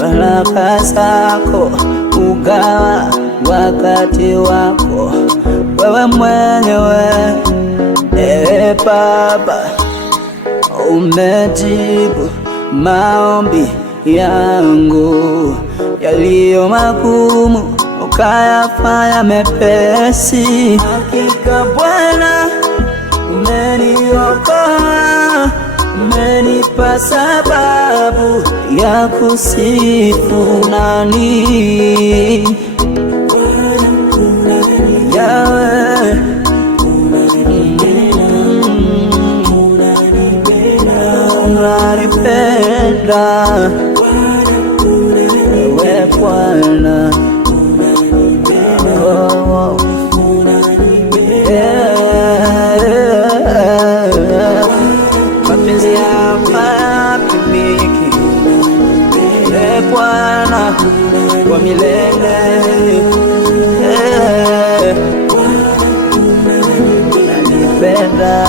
Baraka zako ugawa wakati wako wewe mwenyewe. Ewe Baba, umejibu maombi yangu yaliyo magumu, ukayafanya mepesi. Hakika Bwana umeniokoa, umenipa sababu ya kusifu. Nani Yahweh, unanipenda wewe Bwana, mapenzi yako hayapimiki wewe Bwana wa milele. Unanipenda